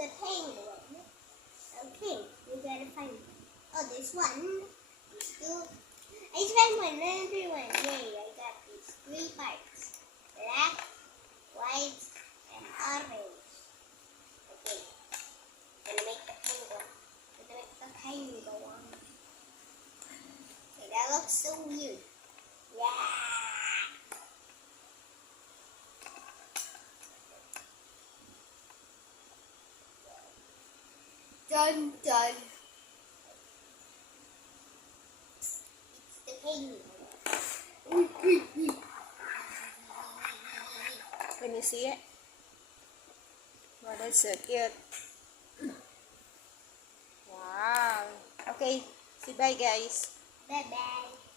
the penguin. Okay, we gotta find it. Oh, this one. These two. It's penguin, everyone. Yay, I got these 3 parts. Black, white, and orange. Okay. Gonna make the penguin. Gonna make the penguin. Okay, that looks so weird. Yeah. Done, done. It's the penguin. Can you see it? Oh, that's so cute. Wow. Okay, say bye guys. Bye-bye.